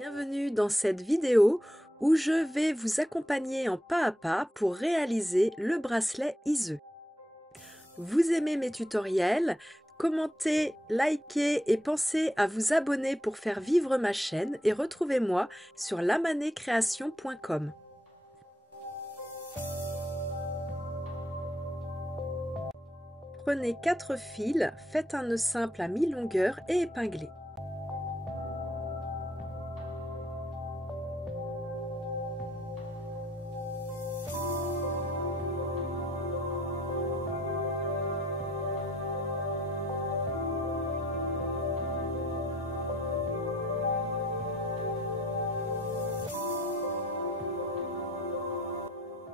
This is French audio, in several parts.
Bienvenue dans cette vidéo où je vais vous accompagner en pas à pas pour réaliser le bracelet Iseux. Vous aimez mes tutoriels? Commentez, likez et pensez à vous abonner pour faire vivre ma chaîne et retrouvez-moi sur lamanécréation.com. Prenez 4 fils, faites un nœud simple à mi-longueur et épinglez.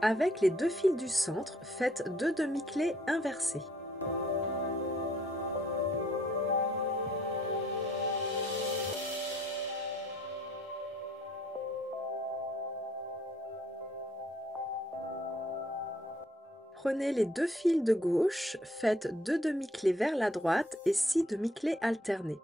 Avec les 2 fils du centre, faites 2 demi-clés inversées. Prenez les 2 fils de gauche, faites 2 demi-clés vers la droite et 6 demi-clés alternées.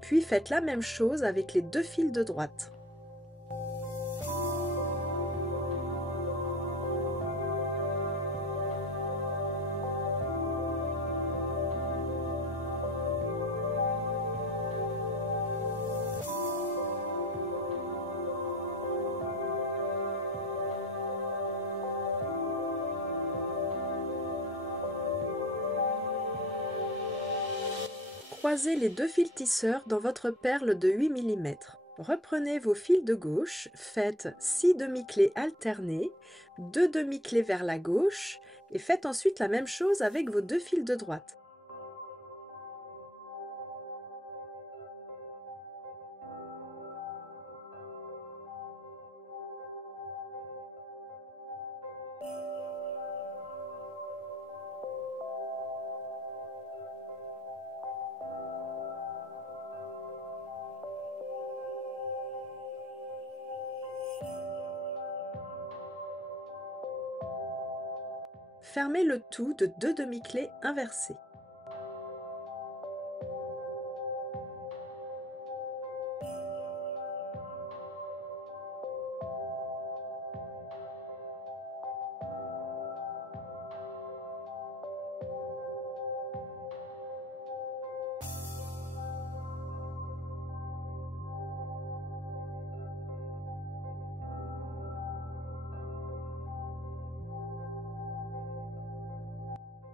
Puis faites la même chose avec les 2 fils de droite. Croisez les 2 fils tisseurs dans votre perle de 8 mm. Reprenez vos fils de gauche, faites 6 demi-clés alternées, 2 demi-clés vers la gauche et faites ensuite la même chose avec vos 2 fils de droite. Fermez le tout de 2 demi-clés inversées.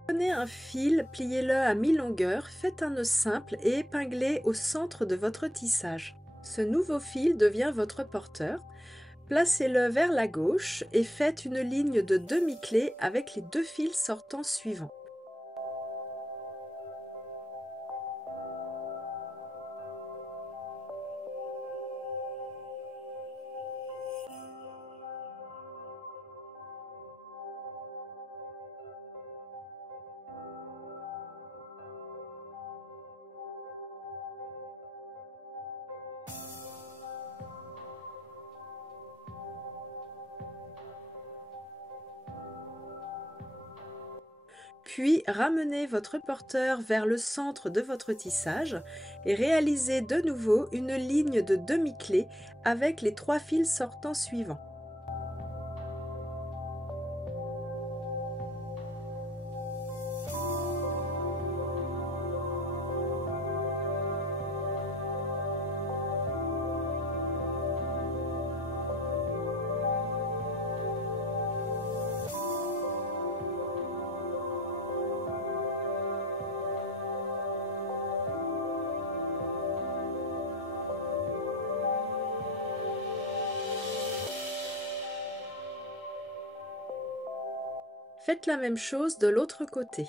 Prenez un fil, pliez-le à mi-longueur, faites un nœud simple et épinglez au centre de votre tissage. Ce nouveau fil devient votre porteur. Placez-le vers la gauche et faites une ligne de demi-clé avec les 2 fils sortants suivants. Puis ramenez votre porteur vers le centre de votre tissage et réalisez de nouveau une ligne de demi-clé avec les 3 fils sortants suivants. Faites la même chose de l'autre côté.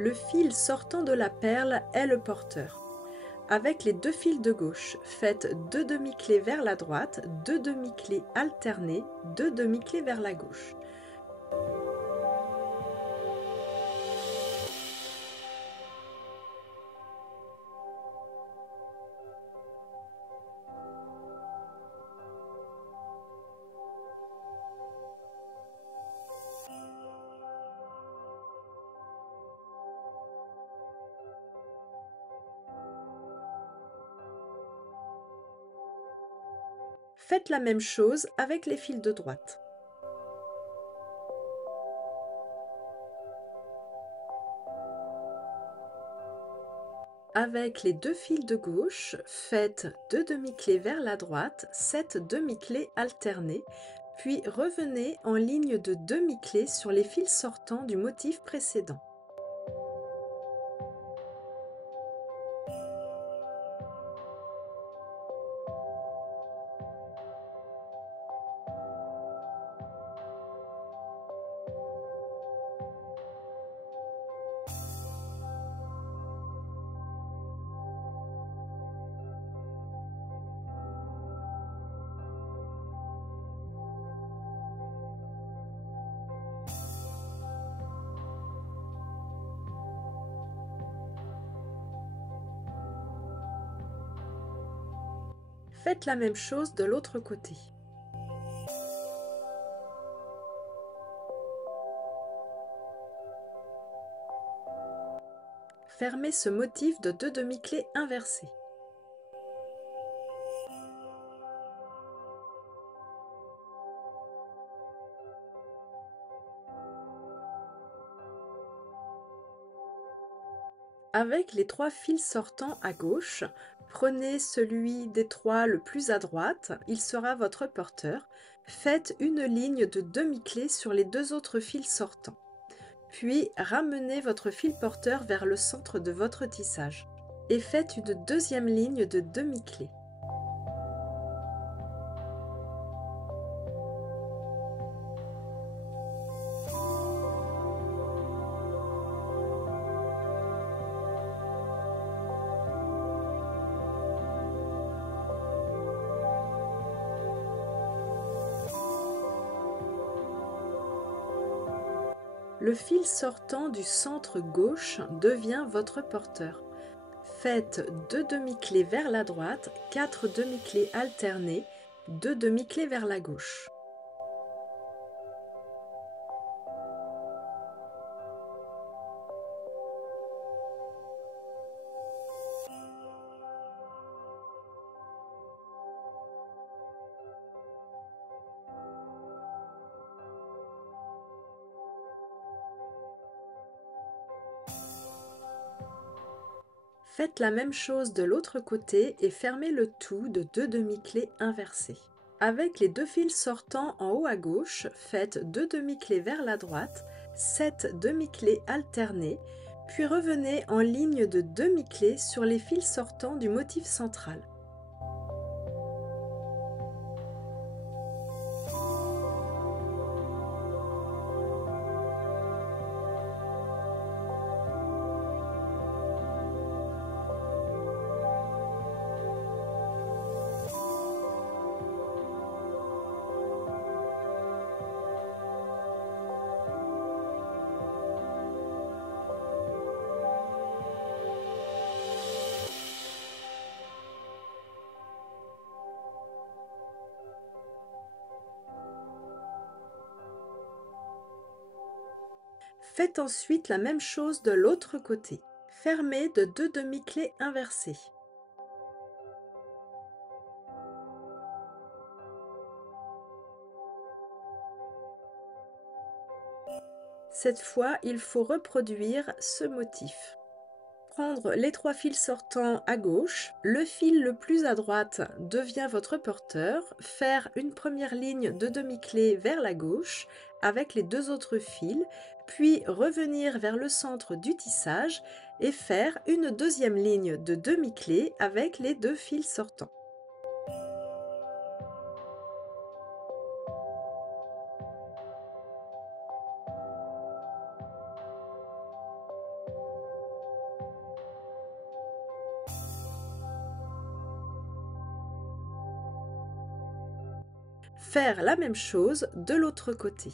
Le fil sortant de la perle est le porteur. Avec les deux fils de gauche, faites 2 demi-clés vers la droite, 2 demi-clés alternées, 2 demi-clés vers la gauche. Faites la même chose avec les fils de droite. Avec les deux fils de gauche, faites 2 demi-clés vers la droite, 7 demi-clés alternées, puis revenez en ligne de demi-clés sur les fils sortants du motif précédent. Faites la même chose de l'autre côté. Fermez ce motif de 2 demi-clés inversées. Avec les 3 fils sortants à gauche, prenez celui des 3 le plus à droite, il sera votre porteur. Faites une ligne de demi-clés sur les 2 autres fils sortants. Puis ramenez votre fil porteur vers le centre de votre tissage et faites une deuxième ligne de demi-clés. Le fil sortant du centre gauche devient votre porteur. Faites 2 demi-clés vers la droite, 4 demi-clés alternées, 2 demi-clés vers la gauche. Faites la même chose de l'autre côté et fermez le tout de 2 demi-clés inversées. Avec les 2 fils sortants en haut à gauche, faites 2 demi-clés vers la droite, 7 demi-clés alternées, puis revenez en ligne de demi-clés sur les fils sortants du motif central. Faites ensuite la même chose de l'autre côté. Fermez de 2 demi-clés inversées. Cette fois, il faut reproduire ce motif. Prendre les 3 fils sortants à gauche, le fil le plus à droite devient votre porteur, faire une première ligne de demi-clés vers la gauche avec les 2 autres fils, puis revenir vers le centre du tissage et faire une deuxième ligne de demi-clés avec les 2 fils sortants. Faire la même chose de l'autre côté.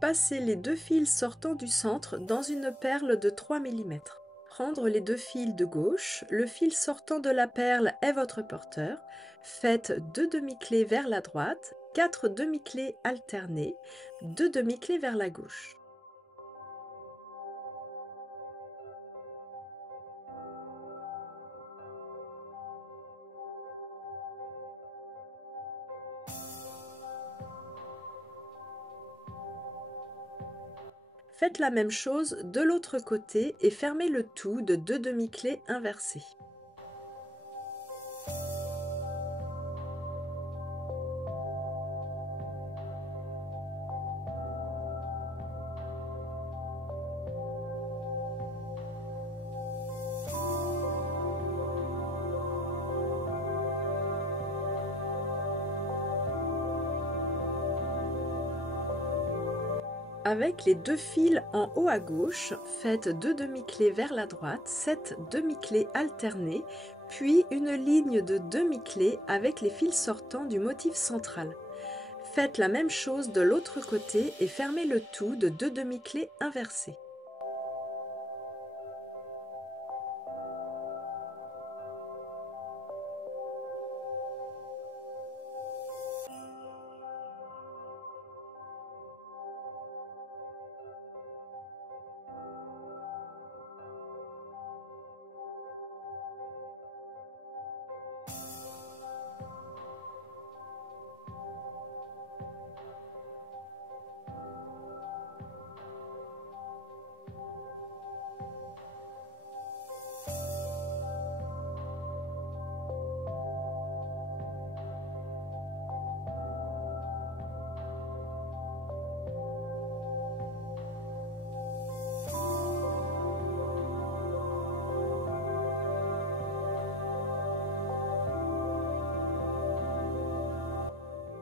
Passer les deux fils sortants du centre dans une perle de 3 mm. Prendre les deux fils de gauche, le fil sortant de la perle est votre porteur. Faites 2 demi-clés vers la droite, 4 demi-clés alternées, 2 demi-clés vers la gauche. Faites la même chose de l'autre côté et fermez le tout de 2 demi-clés inversées. Avec les deux fils en haut à gauche, faites 2 demi-clés vers la droite, 7 demi-clés alternées, puis une ligne de demi-clés avec les fils sortants du motif central. Faites la même chose de l'autre côté et fermez le tout de 2 demi-clés inversées.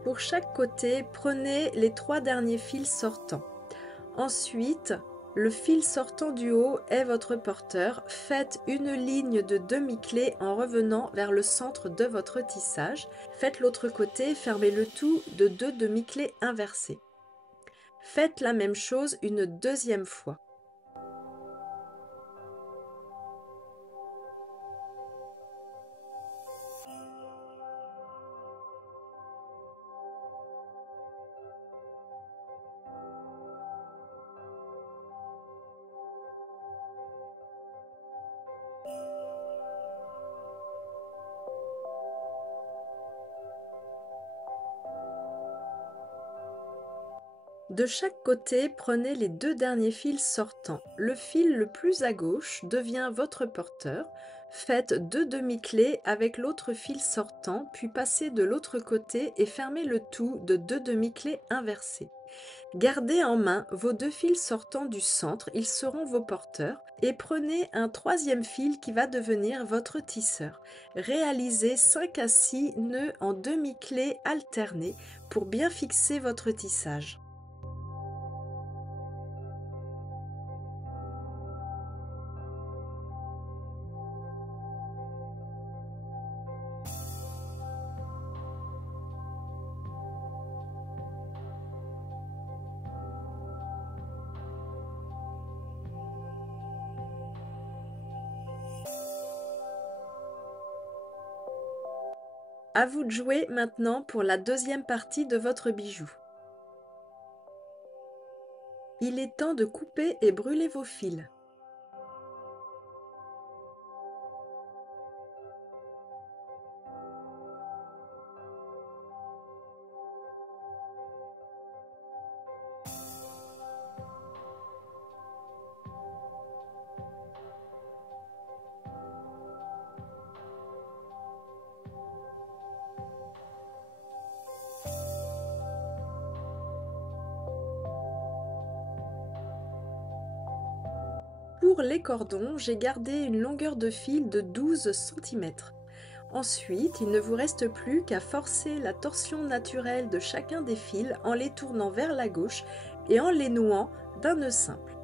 Pour chaque côté, prenez les 3 derniers fils sortants. Ensuite, le fil sortant du haut est votre porteur. Faites une ligne de demi-clé en revenant vers le centre de votre tissage. Faites l'autre côté, fermez le tout de 2 demi-clés inversées. Faites la même chose une deuxième fois. De chaque côté, prenez les 2 derniers fils sortants. Le fil le plus à gauche devient votre porteur. Faites 2 demi-clés avec l'autre fil sortant, puis passez de l'autre côté et fermez le tout de 2 demi-clés inversées. Gardez en main vos 2 fils sortants du centre, ils seront vos porteurs, et prenez un troisième fil qui va devenir votre tisseur. Réalisez 5 à 6 nœuds en demi-clés alternés pour bien fixer votre tissage. À vous de jouer maintenant pour la deuxième partie de votre bijou. Il est temps de couper et brûler vos fils. Pour les cordons, j'ai gardé une longueur de fil de 12 cm. Ensuite, il ne vous reste plus qu'à forcer la torsion naturelle de chacun des fils en les tournant vers la gauche et en les nouant d'un nœud simple.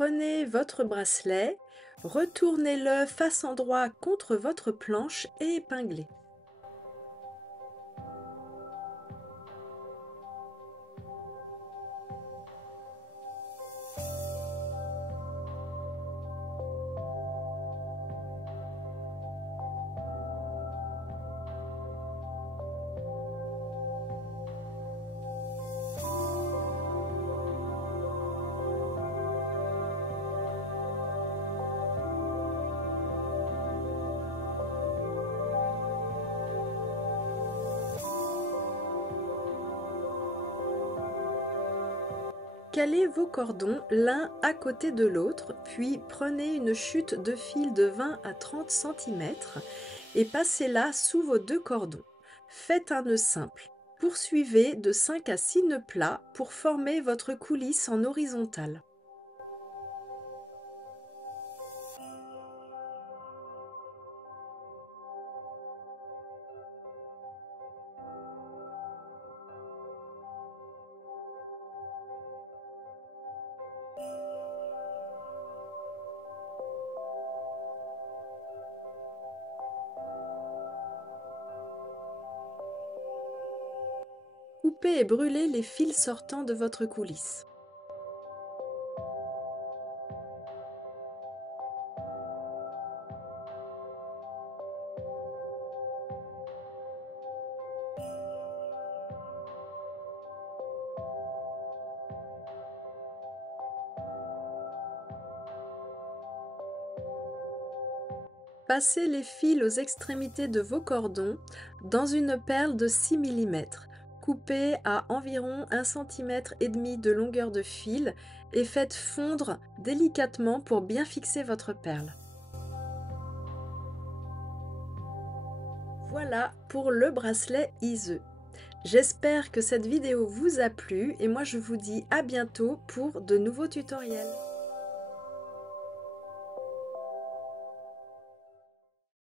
Prenez votre bracelet, retournez-le face endroit contre votre planche et épinglez. Calez vos cordons l'un à côté de l'autre, puis prenez une chute de fil de 20 à 30 cm et passez-la sous vos deux cordons. Faites un nœud simple. Poursuivez de 5 à 6 nœuds plats pour former votre coulisse en horizontale. Coupez et brûlez les fils sortants de votre coulisse. Passez les fils aux extrémités de vos cordons dans une perle de 6 mm. Coupez à environ 1,5 cm de longueur de fil et faites fondre délicatement pour bien fixer votre perle. Voilà pour le bracelet Ise. J'espère que cette vidéo vous a plu et moi je vous dis à bientôt pour de nouveaux tutoriels.